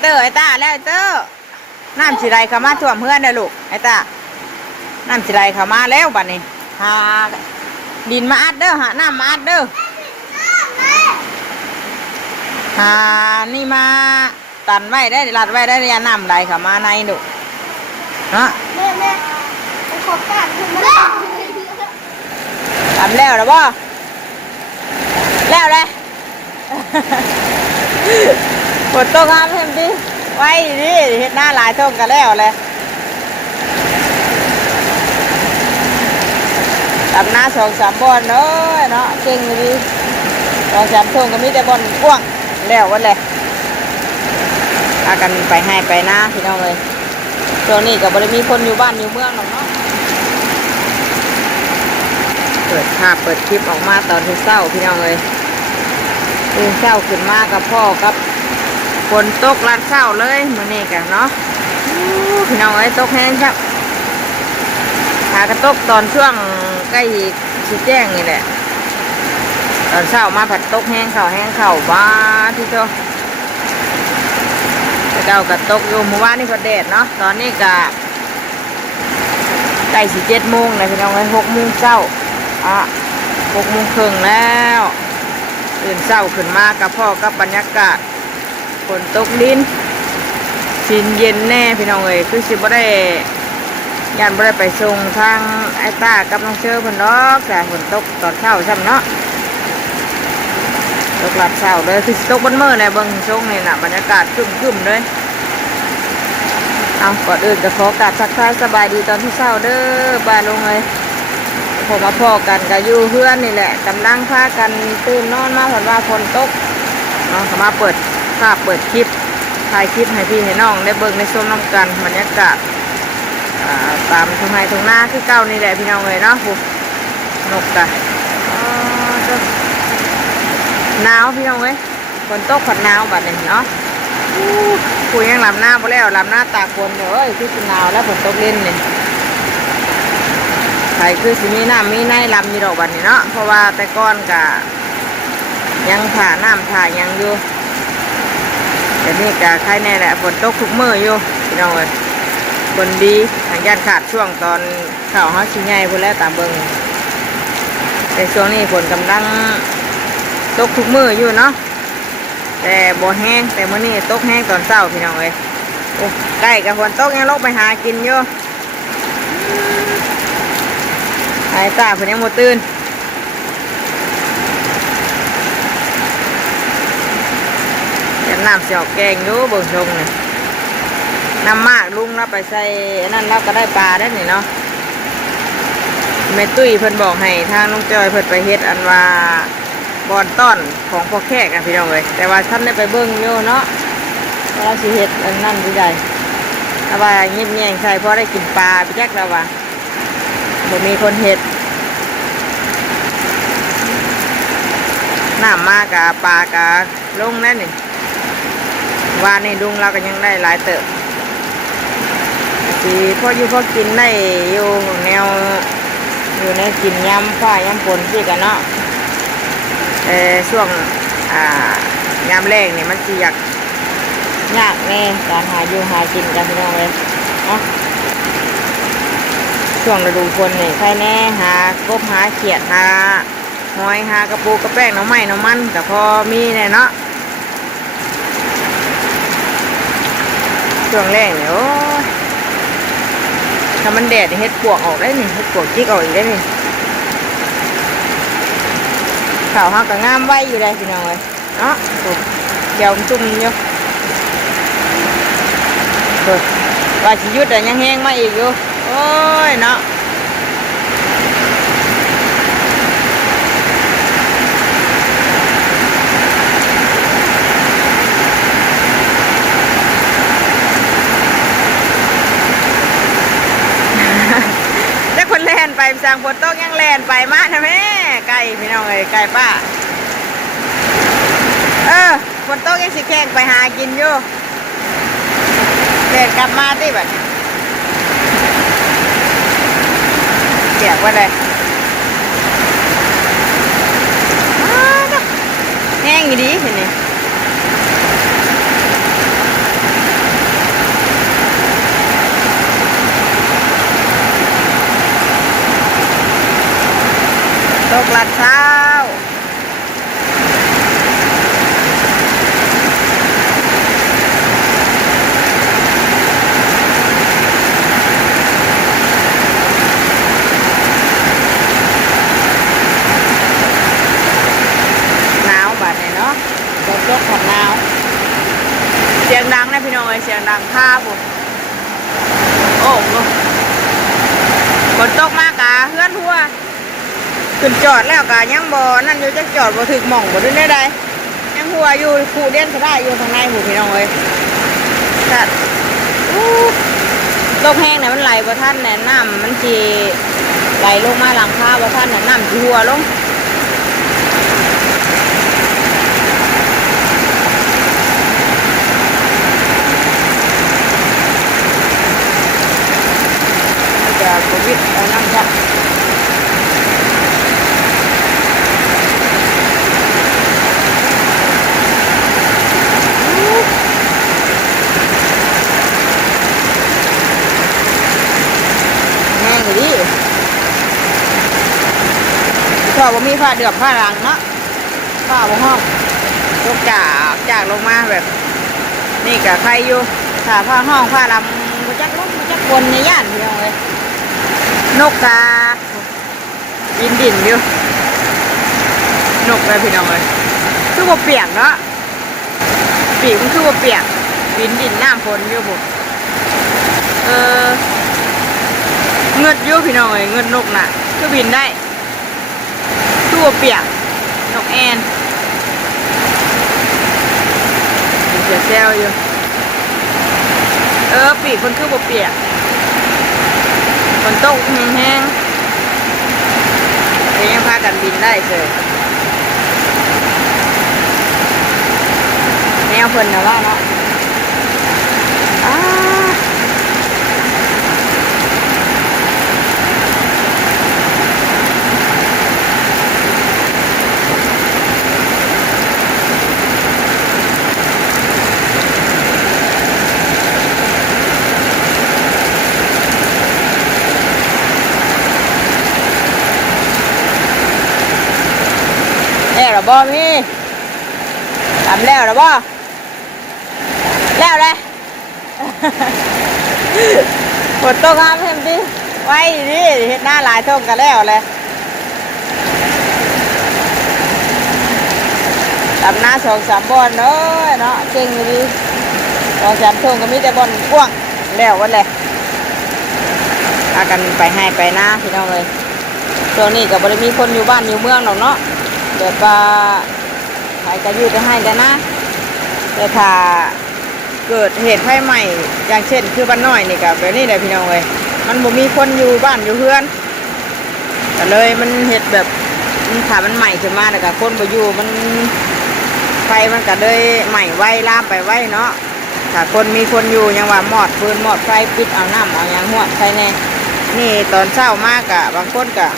เตอร์ไอ้ตาแล้วไอ้เตอร์น้ำสีไรเข้ามาท่วมเพื่อนเลยลูกไอ้ตาน้ำสีไรเข้ามาแล้วบัดนี้หาดินมาอัดเด้อหาน้ำมาอัดเด้อหานี่มาตันไว้ได้รัดไว้ได้ยาน้ำไหลเข้ามาในดุเนาะแม่ไปขอการคุณแม่ทำแล้วหรือเปล่าแล้วเลยฝนตกครับเห็นดิไว้ดิเห็นหน้าหลายท่งกันแล้วเลยทำหน้า2-3บอลเนาะเก่งดี2-3ท่งก็มีแต่บอลกว้างแล้ววันเลยพากันไปให้ไปหน้าพี่น้องเลยช่วงนี้ก็บ่ได้มีคนอยู่บ้านอยู่เมืองหรอกเนาะเปิดภาพเปิดคลิปออกมาตอนที่เช้าพี่น้องเลยตื่นเช้าขึ้นมากับพ่อกับฝนตกลาดเช้าเลยมื้อนี้กันเนาะพี่น้องเอ้ยตกแห้งครับหากระตกตอนช่วงใกล้สิแจ้งนี่แหละตอนเช้ามาผัดตกแห้งเข่าบ้าที่เจ้าเจ้ากระตกอยู่เมื่อวานนี่ก็แดดเนาะตอนนี้ก็ใกล้สิ7 โมงเลยพี่น้องเอ้ย6 โมงเช้า6 โมงครึ่งแล้วตื่นเช้าขึ้นมากับพ่อกับบรรยากาศฝนตกดินสินเย็นแน่พี่น้องเอ้ยคือสิบ่ได้ยันบ่ได้ไปส่งทางไอ้ตากับน้องเชื่อเพิ่นดอกแต่ฝนตกตอนเช้าซ้ำเนาะตกหลับเช้าเลยคือตกบนมือในเบิ่งช่วงนี่น่ะบรรยากาศครึ้มๆเลยเอาก่อนอื่นจะขอกราบทักทายสบายดีตอนที่เช้าเด้อบ้านลงเลยผมมาพ่อกันกับอยู่เพื่อนนี่แหละกำลังพากันตื่นนอนมาเห็นว่าฝนตกเนาะมาเปิดภาพเปิดคลิปถ่ายคลิปให้พี่ให้น้องได้เบิ่งในส้มน้ำกันบรรยากาศตามทุ่งไร่ทุ่งนาคือเก่านี่แหละพี่น้องเลยเนาะนกกะหนาวพี่น้องเอ้ยฝนตกผัดหนาวแบบนี้เนาะคุยยังลำหน้าไปแล้วลำหน้าตากฝนเอ้ยคือหนาวแล้วฝนตกเล่นเนี่ยใครคือสิมีน้ำมีในลำอยู่ดอกบันนี้เนาะเพราะว่าแต่ก้อนกะยังถ่าน้ำถ่ายังอยู่แต่นี่กะใครแน่แหละฝนตกทุกมื้ออยู่พี่น้องเอ้ยฝนดีทางญาติขาดช่วงตอนข่าวเขาชิ้นใหญ่พูดแล้วตามเบิ้งแต่ช่วงนี้ฝนกำลังตกทุกมื้ออยู่เนาะแต่บ่แห้งแต่มื้อนี้ตกแห้งตอนเช้าพี่น้องเอ้ยโอ้ใกล้กับฝนตกยังลงไปหากินอยู่ไอ้ตาเพิ่นยังบ่ตื่นเดี๋ยวน้ำเสียวแกงอยู่เบิ่งชงนี่น้ำมากลุงเราไปใส่นั่นเราก็ได้ปลาได้นี่เนาะแม่ตุ้ยเพิ่นบอกให้ทางน้องจอยเพิ่นไปเฮ็ดอันว่าบอนต้อนของพ่อแขกนะพี่น้องเอ้ยแต่ว่าท่านได้ไปเบิ่งอยู่เนาะเราสิเฮ็ดอันนั่นผู้ใหญ่แต่ว่าเงียบเงียงใช่เพราะได้กินปลาไปแจ๊กแล้วว่าบ่มีคนเฮ็ดน้ำมากกับปลากะลงนั่นนี่ว่านี่ลุงเราก็ยังได้หลายเติบสิพออยู่พอกินได้อยู่แนวอยู่ในกินยำฝ้ายำปนสิกันเนาะช่วงยำแรกเนี่ยมันสิอยากยากแน่การหาอยู่หากินกันพี่น้องเลยเนาะช่วงฤดูฝนเนี่ยใครแน่หากบหาเขียดหาหอยหากระปูกระแป้งน้ำไม้น้ำมันแต่พอมีเนี่ยเนาะช่วงแรกเนี่ยโอ้ถ้ามันแดดเฮ็ดปวกออกได้นี่เฮ็ดปวกจิกออกอีกได้นี่ข่าวเขาก็งามไว้อยู่ได้พี่น้องเลยเนาะเกี่ยวจุ่มอยู่ว่าชียุดแต่ยังแห้งมาอีกอยู่โอ้ยเนาะแต่คนแล่นไปสั่งฝนตกยังแล่นไปมาทำไมไก่พี่น้องเอ้ยไก่ป้าฝนตกยังสิแข่งไปหากินอยู่แล่นกลับมาที่แบบเกี่ยวว่าเลยแห้งอยู่ดีเห็นไหม ตกลัดเช้าหนาวบาดเนี่ยเนาะตกตกผัดหนาวเสียงดังนะพี่น้องเอ้ยเสียงดังค่าบุโอ้โหฝนตกมากกะเฮือนทั่วขึ้นจอดแล้วกะยังบ่นั่นอยู่จะจอดบ่ถึกหม่องบ่ได้ได้ใดยังหัวอยู่ขู่เด่นก็ได้อยู่ทางในหูพี่น้องเอ้ยแต่ตกแห้งเนี่ยมันไหลบ่ทันเนี่ยน้ำมันสิไหลลงมาหลังคาบ่ทันเนี่ยน้ำสิหัวลงจะโควิดเอาน้ำจ้ะแห้งอยู่ดิชอบว่ามีผ้าเดือบผ้ารังเนาะผ้าบนห้องตกจากลงมาแบบนี่กับใครอยู่ถ้าผ้าห้องผ้าลำมันจักลงมันจักบนในย่านเดียวเลยนกกาดินอยู่นกเลยพี่น้องเลยคือว่าเปียกเนาะปีกมันคือว่าเปียกดินน้ำฝนอยู่ผมเงิดอยู่พี่น้องเลยเงิดนกน่ะคือบินได้คือว่าเปียกนกแอนเสียแซวอยู่ปีกมันคือว่าเปียกฝนตกแห้งๆยังพากันบินได้เลยแนวเพิ่นนะว่าเนาะแล้วหรอบ่พี่ทำแล้วหรอบ่แล้วเลยฝนตกห้ามเพิ่มดิไว้ดิเห็นหน้าหลายท่งกันแล้วเลยทำหน้า2-3บอลเนาะเก่งดี2-3ท่งก็มีแต่บอลกว้างแล้ววันเลยพากันไปให้ไปหน้าพี่น้องเลยช่วงนี้ก็บ่ได้มีคนอยู่บ้านอยู่เมืองหรอกเนาะเดี๋ยวปลาใครจะยืดไปให้กันนะแต่ถ้าเกิดเหตุไฟไหม้อย่างเช่นคือบ้านน้อยนี่กับแบบนี้เลยพี่น้องเลยมันบ่มีคนอยู่บ้านอยู่เพื่อนแต่เลยมันเหตุแบบถ้ามันใหม่ขึ้นมาแต่กับคนบ่อยู่มันไฟมันก็เลยใหม่ไวลามไปไวเนาะถ้าคนมีคนอยู่ยังว่าหมอดฟืนหมอดไฟปิดเอาน้ำเอาอย่างหัวไฟแน่นี่ตอนเช้ามากะบางคนกะ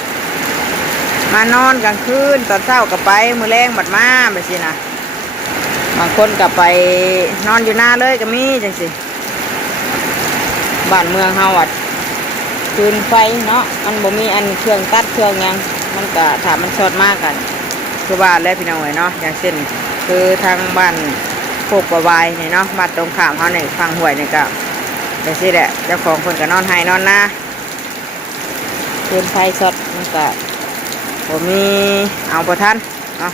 มานอนกลางคืนตอนเช้าก็ไปมื้อแรงบัดมาแบบสินะบางคนก็ไปนอนอยู่หน้าเลยก็มีจังสิบ้านเมืองเฮาอ่ะคืนไฟเนาะมันบ่มีอันเครื่องตัดเครื่องยังมันก็ถามมันช็อตมากกันคือบ้านแล้วพี่น้องเนาะอย่างเช่นคือทางบ้านโคกประวายนี่เนาะบ้านตรงข้ามเฮาในฟังห้วยนี่ก็จังซี่แหละเจ้าของคนก็นอนให้นอนหน้าคืนไฟช็อตมันก็ผมมีเอาประทันเนาะ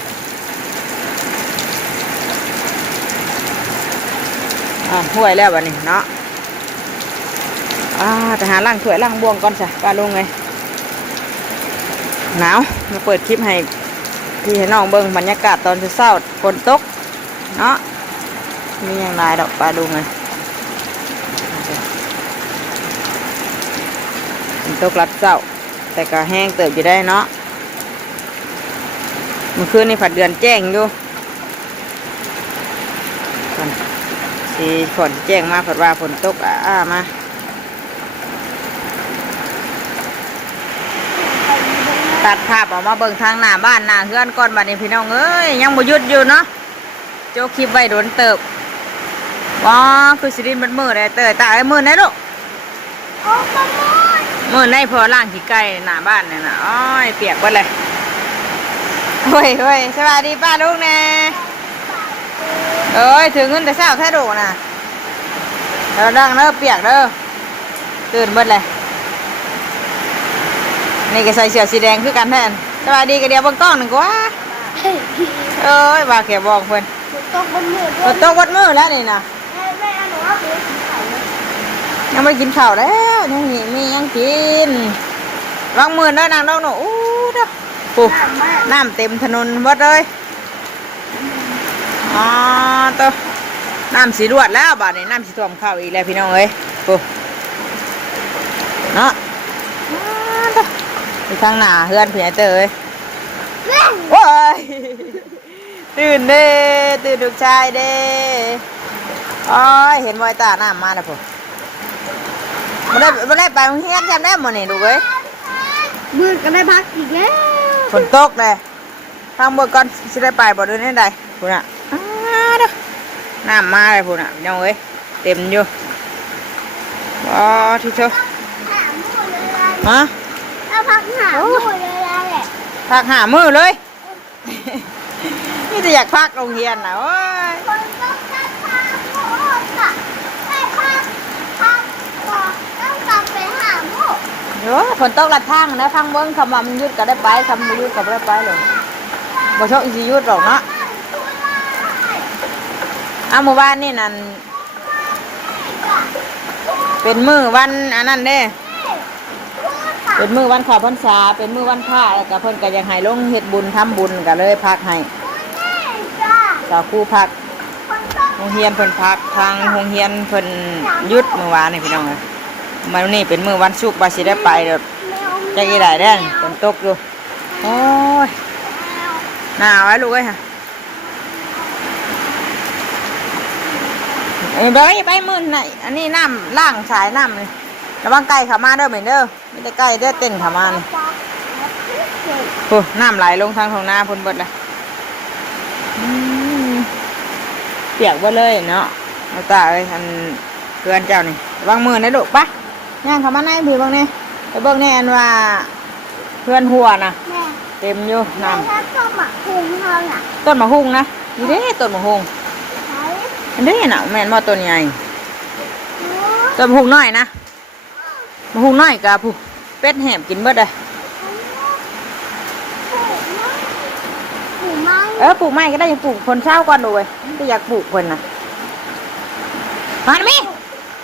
ห้วยแล้วบัดนี้เนาะแต่หาล่างถ้วยล่างบ่วงก่อนจ้ะป้าลุงไงหนาวมาเปิดคลิปให้พี่ให้น้องเบิ่งบรรยากาศตอนเช้าฝนตกเนาะมีอย่างไรดอกป้าลุงไงฝนตกรับเช้าแต่ก็แห้งเติบอยู่ได้เนาะเมื่อคืนนี่ผัดเดือนแจ้งอยู่สีฝนแจ้งมาผัดว่าฝนตกมาตัดภาพออกมาเบิ่งทางหน้าบ้านหน้าเฮือนก่อนบัดนี้พี่น้องเอ้ยยังบ่หยุดอยู่เนาะโจคลิปไว้โดนเติบว้าคือสิรินมันมืดเลยเตยตาไอ้มืดไหนลูกมืดไหนพอล่างขี้ไก่หน้าบ้านเนี่ยนะอ้อยเปียกไปเลย เฮ้ยเฮ้ยสวัสดีป้าลูกแน่เอ้ยถึงเงินแต่เช้าแท้ดูน่ะเราดังเด้อเปียกเด้อตื่นเบิดเลยนี่ก็ใส่เสื้อสีแดงคือกันแทนสวัสดีกันเดียวเบนกล้องหนึ่งกว่าเอ้ยว่าแกบอกเพิ่น ตกบนมือ ฝนตกวัดมือแล้วนี่นะ แม่หนูเอาไปขายเลย ยังไม่กินข้าวแล้วยังมียังกินวางมือเด้อนางดอกหนูอู้เด้อปุ๊บน้ำเต็มถนนหมดเลยอ๋อตัวน้ำสีรวดแล้วบาดนี้น้ำสีท่วมเข้าอีกแล้วพี่น้องเอ้ยปุ๊บเนาะไปทางหน้าเฮือนพี่เตอเอ้ยโอ้ยตื่นเด้ตื่นลูกชายเด้โอ้ยเห็นมอยตาน้ำมาแล้วปุ๊บไม่ได้ไปโรงเรียนจำได้หมดนี่ดูเว้ย มือก็ได้พักอีกแล้ว ฝนตกเลยทางบนก่อนสิได้ไปบ่เดินได้ใดพูน่ะเด้อน้ำมาเลยพูน่ะน้องเอ้ยเต็มอยู่ว้าที่เชอ หาหมูเลย ฮะ เอาพักหาหมูเลยแหละ พักหามือเลย นี่จะอยากพักโรงเรียนนะโอ้ย คนต้องการพาหมูกะไปพักก่อนต้องกลับไปหาหมู เดี๋ยวฝนตกลัดทางนะทางเบิ้งคำว่ามันหยุดก็ได้ไปคำไม่หยุดก็ไม่ได้ไปเลยบ่ชอบอีสิหยุดหรอกเนาะเอาหมู่บ้านนี่นั่นเป็นมือวันอันนั้นเด้ เป็นมือวันข้าวพรรษาเป็นมือวันพระแล้วก็เพิ่นก็ยังให้ลงเฮ็ดบุญทำบุญก็เลยพักให้สาวครูพักโรงเรียนเพิ่นพักทางโรงเรียนเพิ่นหยุดเมื่อวานนี่พี่น้องเอ้ยมาวันนี้เป็นมือวันศุกร์บ่สิได้ไปเด้อจักอีได้เด้อฝนตกอยู่โอ้ยหนาวไว้ลูกเอ้ยฮะเอ้ยไปมื้อไหนอันนี้น้ำล้างสายน้ำนี่ระวังไก่เข้ามาเด้อเหม็นเด้อมีแต่ไก่เด้อเต้นเข้ามานี่โอ้น้ำไหลลงทางของนาพุ่นเบิดเลยเปียกเบิดเลยเนาะเอาตาเอ้ยอันเกลือนเจ้านี่ระวังมือนะลูกปะย่างเข้ามาในพี่เบิ่งนี่ไปเบิ่งนี่อันว่าเพื่อนหัวนะ แม่ เต็มอยู่น้ ถ้าต้มหมักหุงเขาน่ะ ำต้นมะฮุงนะนี่เด้ต้นมะฮุง ใช้ อันนี้น่ะแม่นบ่ต้นใหญ่ต้นมะฮุงน้อยนะมะฮุงน้อยกับผู้เป็ดแหบกินเบิดเลย หมูไม้ ปลูกไม้ก็ได้ยังปลูกคนเช่าก่อนดูเว้ยก็อยากปลูกคนน่ะมาดิ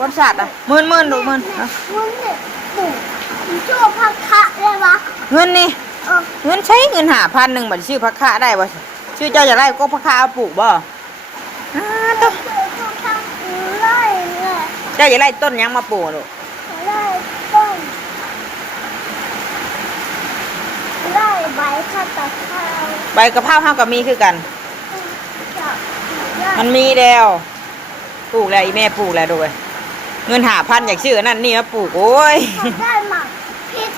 คนศาสตร์อ่ะมื่นดูมื่นเอา เงินเนี่ยปลูกผมชอบผักคะเลยวะ เงินนี่ เออ เงินใช้เงิน1,000บัดชื่อพักคะได้บ่ชื่อเจ้าอยากได้ก็พักคะเอาปลูกบ่ต้น ปลูกทำไร่เนี่ย เจ้าอยากได้ต้นหยังมาปลูกลูก ไร่ต้นไร่ใบข้าวตะไคร้ ใบกะเพราห้ากับมีคือกัน จับ มันมีแล้วปลูกแล้วอีแม่ปลูกแล้วดูเว้ยเงิน5,000อยากชื่อนั่นนี่มาปลูกโอ้ย ได้หมักพริก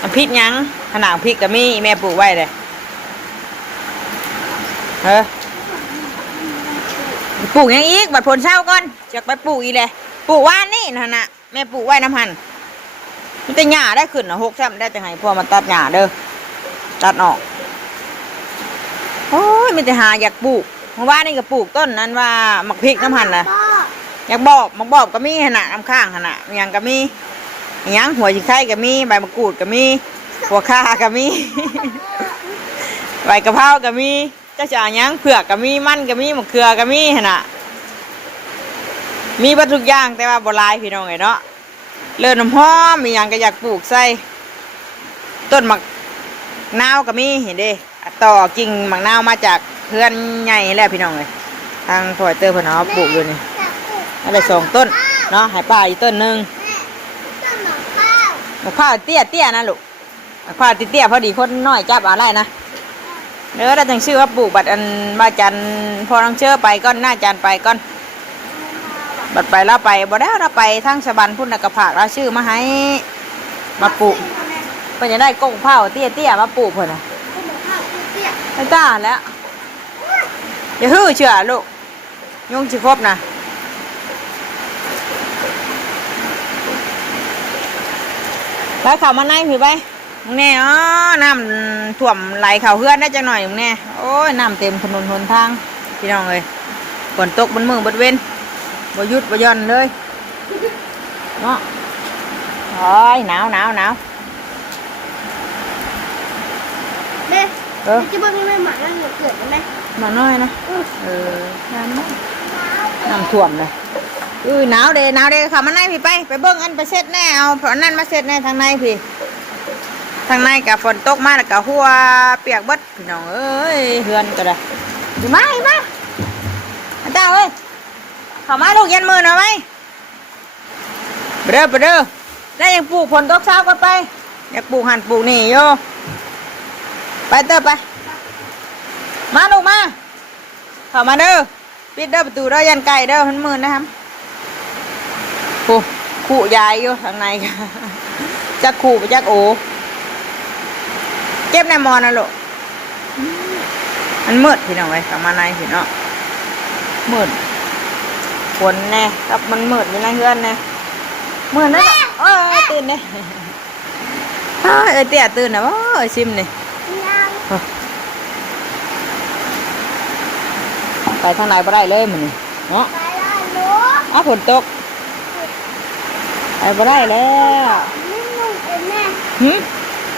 มันพริกหยังขนาดพริกก็มีอีแม่ปลูกไว้เลยเฮ้ยปลูกหยังอีกบัดผลเช่าก่อนจะไปปลูกอีเลยปลูกว่านนี่นะน่ะแม่ปลูกไว้น้ำหันมันจะหญ้าได้ขึ้นนะ6ซ้ำได้จะให้พ่อมาตัดหญ้าเด้อตัดออกโอ้ยมันจะหาอยากปลูกเมื่อวานนี่ก็ปลูกต้นนั้นว่าหมักพริกน้ำหันนะ ก็ อยากบอกมักบอกก็มีขนาดน้ำข้างขนาดยังก็มีอิหยังหัวชิไข่ก็มีใบมะกรูดก็มีหัวข่าก็มี ใบกะเพราก็มีเจ้าจะเอาหยังเผือกก็มีมันก็มีมะเขือก็มีขนาดมีวัตถุกอย่างแต่ว่าโบราณพี่น้องไงเนาะเลือดน้ำหอมมีหยังก็อยากปลูกใส่ต้นมะนาวก็มีเห็นเด้ต่อกิ่งมะนาวมาจากเพื่อนใหญ่แล้วพี่น้องเลยทางพอยเตอร์เพนเอาปลูกอยู่นี่ จะปลูก อะไร2 ต้นเนาะให้ป้าอีกต้นหนึ่ง แม่ต้นหมกข้าว มะพร้าวเตี้ยนะลูกมะพร้าวเตี้ยพอดีคนน้อยจับอะไรนะเนื้อได้จังชื่อว่าปลูกบัดอันบาจันพอน้องเชื่อไปก้อนหน้าจันไปก้อนบัดไปแล้วไปบ่ได้เราไปทั้งสะบันพุ่นน่ะกระผากเราชื่อมาให้มาปลูกเพิ่นจะได้ก้งเผาเตี้ยมาปลูกเพิ่นน่ะ ต้นหมกข้าวเตี้ย ไอ้ตาแล้วอย่าฮื้อเชื่อลูกยุงสิครบนะแล้วเข้ามาในพี่ไป มึงแน่อ๋อน้ำท่วมไหลเข่าเฮือนได้จังหน่อยมึงแน่โอ้ยน้ำเต็มถนนหนทางพี่น้องเลยฝนตกบนมือบนเว้นบ่หยุดบ่หย่อนเลยเนาะโอ้ยหนาวเด้ เออ จะเบิ่งไม่หมาแล้วเกิดไหม มาหน่อยนะน้ำท่วมเลยหนาวเด้ค่ะมาในพี่ไปเบิ่งอันไปเช็ดแน่เอาเพราะนั่นมาเช็ดแน่ทางในพี่ทางในกับฝนตกมาแล้วกับหัวเปียกเบิดพี่น้องเอ้ยเฮือนก็ได้ดูมาอาจารย์เอ้ยเข้ามาลูกยันมือหน่อยไหมไปเด้อได้ยังปลูกฝนตกเช้ากันไปอยากปลูกหั่นปลูกนี่โยไปเตอไปมาลูกมาเข้ามาเด้อปิดเด้อประตูเด้อยันไก่เด้อมันมืดนะครับโอ้ขู่ยายอยู่ข้างในกันจักขู่ไปจักโอเก็บในมอนะลูกมันมืดพี่น้องไว้เข้ามาในพี่น้องมืดฝนแน่กับมันมืดอยู่ในเฮือนแน่มืดนะโอ้ยตื่นเลยเตี้ยตื่นนะโอ้ยซิมนี่ไปทางไหนไปได้เลยมันนี่เนาะ ไปได้ลูก ฝนตกไปบ่ได้แล้ว ไม่นุ่งเองแม่ หึ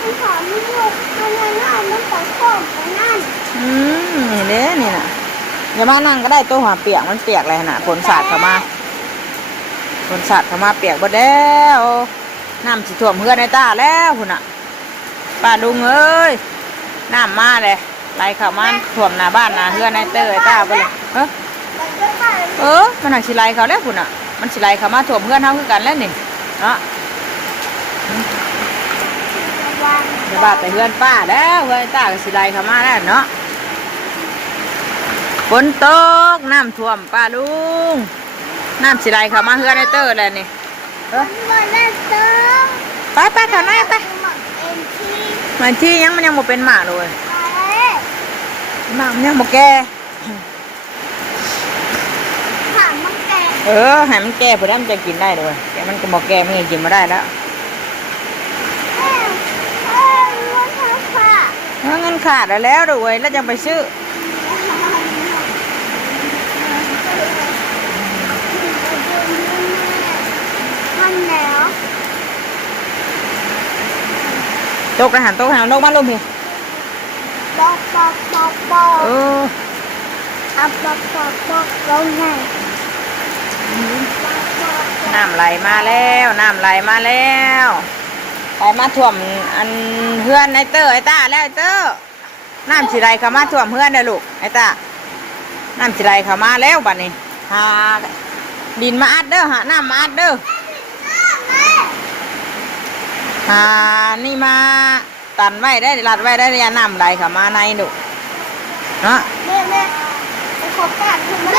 มันขอไม่นุ่งมันนั่นมันขอโค้งไปนั่น นี่เด้นี่น่ะอย่ามานั่งก็ได้ตัวหัวเปียกมันเปียกอะไรน่ะฝนสาดเข้ามาเปียกบ่แล้วน้ำสิท่วมเฮือนในตาแล้วพุ่นน่ะป้าลุงเอ้ยน้ำมาเลยไหลเข้ามาท่วมหน้าบ้านหน้าเฮือนในเตยตาไปเลยมันหักสิไหลเขาแล้วพุ่นน่ะมันสิไหลเข้ามาท่วมเฮือนเฮาคือกันแล้วนี่เนาะจะบาดแต่เฮือนป้าแล้วเฮือนตาก็สิไหลเข้ามาแล้วเนาะฝนตกน้ำท่วมป้าลุงน้ำสิไหลเข้ามาเฮือนในเตยแล้วนี่มันเล่นเติม ไปข้างในไป เอ็นที มันที่มันยังบ่เป็นหมาเลย ไป หมามันยังบ่แก่ ถามมันแก่ ให้มันแก่เพื่อมันจะกินได้เลยแกมันก็บ่แก่มันยังกินมาได้แล้ว มันทำค่ะ เงินขาดแล้วด้วยแล้วจะไปซื้อ มันแล้ว ตกอาหารลงมาลงพี่ บอกเอาบอกลงไง น้ำไหลมาแล้วไปมาท่วมอันเพื่อนไอ้เตอไอ้ตาแล้วไอ้เตอน้ำสิไหลเข้ามาท่วมเพื่อนเด้อลูกไอ้ตาน้ำสิไหลเข้ามาแล้วบัดนี้หาดินมาอัดเด้อหาน้ำมาอัดเด้อหานี่มาตันไว้ได้รัดไว้ได้ยาน้ำไหลเข้ามาในดุเนาะ แม่ไอ้ขอบกัดขึ้นมา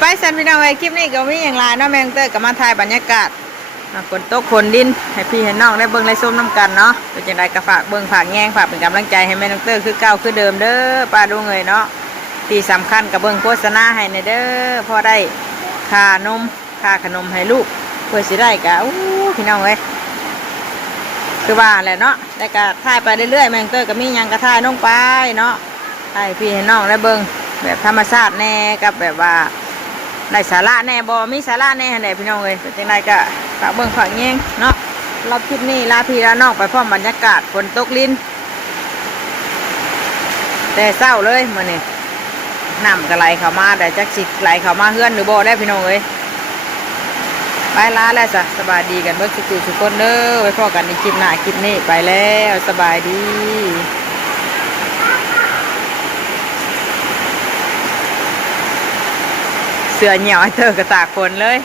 ไปสันพี่น้องไอ้คลิปนี้ก็มีอย่างไรเนาะแมงเตอร์กับมาถ่ายบรรยากาศฝนตกฝนดินให้พี่ให้น้องได้เบิ่งได้ส้มน้ำกันเนาะเป็นจังไดก็ฝากเบิ่งฝากแง่งฝากเป็นกำลังใจให้แม่น้องเตอร์คือเก่าคือเดิมเด้อป้าดูเงยเนาะที่สำคัญกับเบิ่งโฆษณาให้ในเด้อพอได้ค่านมค่าขนมให้ลูกเพื่อสิได้กะพี่น้องเอ้ยคือว่าแหละเนาะได้ก็ถ่ายไปเรื่อยๆแมงเตอร์ก็มีหยังก็ถ่ายน้องไปเนาะให้พี่ให้น้องได้เบิ่งแบบธรรมชาติแน่กับแบบว่าได้สาระแน่บ่มีสาระแน่ไหนพี่น้องเอ้ยเป็นจังไดก็ฝากเบิ่งฝากแยงเนาะรอบคลิปนี้ลาพี่ลาน้องไปพร้อมบรรยากาศฝนตกลิ้นแต่เศร้าเลยมื้อนี้น้ำก็ไหลเข้ามาแต่จักสิไหลเข้ามาเฮือนหรือบ่ได้พี่น้องเอ้ยไปลาแล้วจ้ะสบายดีกันเบิดทุกคนเด้อไว้พบกันในคลิปหน้าคลิปนี้ไปแล้วสบายดีเสือเหนียวไอ้เธอกระตากฝนเลย